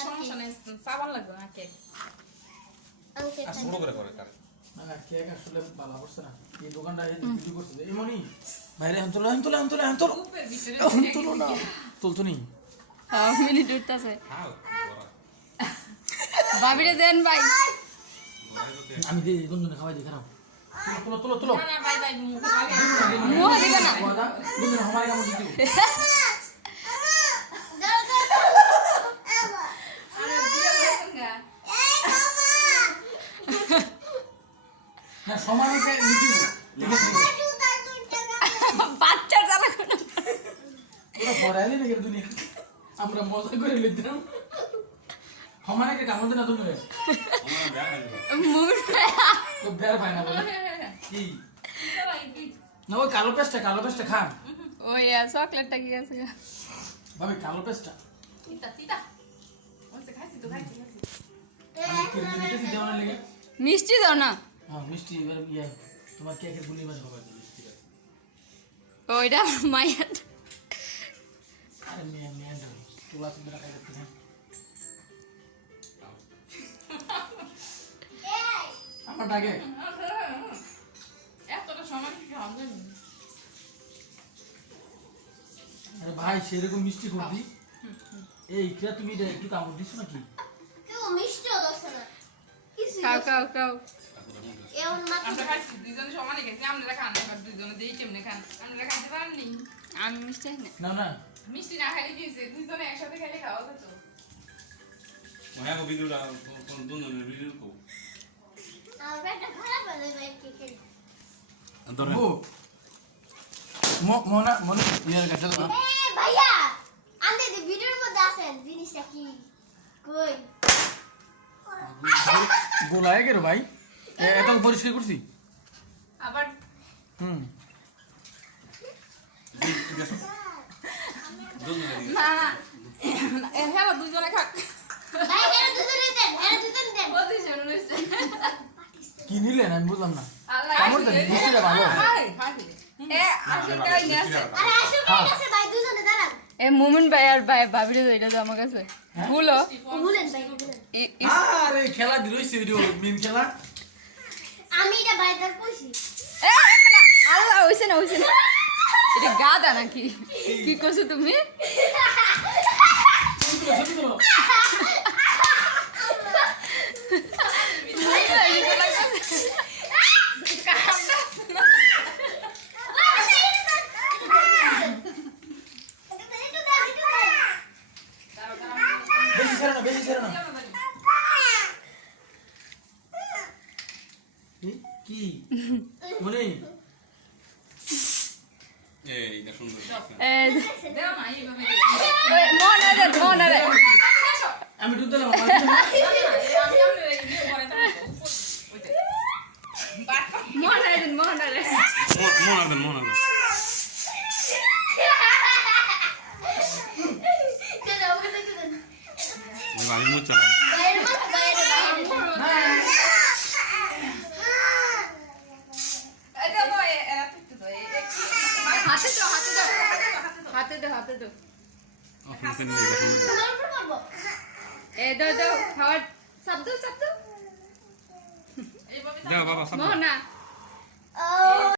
সমস্যা নেই সাবান লাগবে না কেক ছোট করে করে কারে না কেক আসলে ভালো করছে না এই দোকানটা ভিডিও করছে এই মনি বাইরে আনতো উপের ভিতরে না তুলতো নি মিনিট উঠতেছে খাও ভাবিরে দেন ভাই আমি দিই দুজনে খাওয়াই দিই খারাপ তুলো না বাই বাই মুখে বাই মুহ দিবে না দাদা দুজনে আমার কাম দিও আরে দিয়ে বলছেন না না সমানকে নিদিও বাচ্চা জ্বালা কোন পুরো ভরাইলে না এর দুনিয়া আমরা মজা করে লইতাম সমানকে কাম দিনা তুমি আমার ব্যাগ আনবে মুভির তো বের পায় না বলে কি না ওই কালো পেস্টটা খান ওই চকলেটটা কি আছে ভাবি কালো পেস্টটা তিতা তিতা ওসে খাইছি তো খাইছি আমি কি দিতেছি দেওয়ার লাগে মিষ্টি দাও না হ্যাঁ মিষ্টি এবার ইয়ে তোমার কেকের গুলি মানে হবে মিষ্টি ওইটা মাইয়ার আরে মিয়া তোলা তুমি রাখাই করতে না আমার ডাকে এতটা সময় কি হবে আরে ভাই সেরকম মিষ্টি করবি এই কিরা তুমি এটা একটু কামড় দিছো নাকি খাও খাও আমরা খাইছি দুইজনে সমানে খাইছি আমরা খান এবার দুইজনে দেই কেমনে খান আমরা খাইতে পারিনি আমি মিষ্টি না না মিষ্টি না খাইলে কি হয়েছে দুইজনে একসাথে খাইলে খাওয়া যেত মনে হয় ভিডিওটা কোন দুজনের ভিডিও কো ধরে ও মনে ইয়ার কাছে দাও ভাইয়া আপনি যে ভিডিওর মধ্যে আছেন জিনিসটা কি কই গোলায় কেন ভাই এত পরিষ্কার করছি আবার হুম না হ্যাঁ দুইজনে খাক ভাই এরা দুজনে দেন পজিশন রয়েছে কি নিলেন আমি বুঝলাম না আল্লাহ কামড় দেন মিষ্টিটা ভালো খাই এ আসলে কাই নিয়ে আসে আরে আসো ভাই কাছে ভাই দুজনে দাঁড়ান এ মুমিন ভাই আর ভাই ভাবিরে তো এটা তো আমার কাছে গুলো ভুলেন ভাই ভুলেন আরে খেলা দিলইছে ভিডিও মিন খেলা আমি এটা ভাইদার কইছি আল্লাহ হইছে না এটা গাদা নাকি কি করছো তুমি বেশি ছেড়ে না কি মনে এইটা সুন্দর দেও না এইভাবে মন রে আমি দুধ দিলাম আমি আমরা নিয়ে পরে তো ওইটা বাট মন রে মনে আমি মুখ চালাই ভাইয়ের মত ভাইয়ের এটা তো এরা ঠিক তো হাতে দাও আপনাদের নিয়ে সুন্দর তোমার করব এ দাও খাওয়ার শব্দ এইভাবে যাও বাবা সব মোহনা ও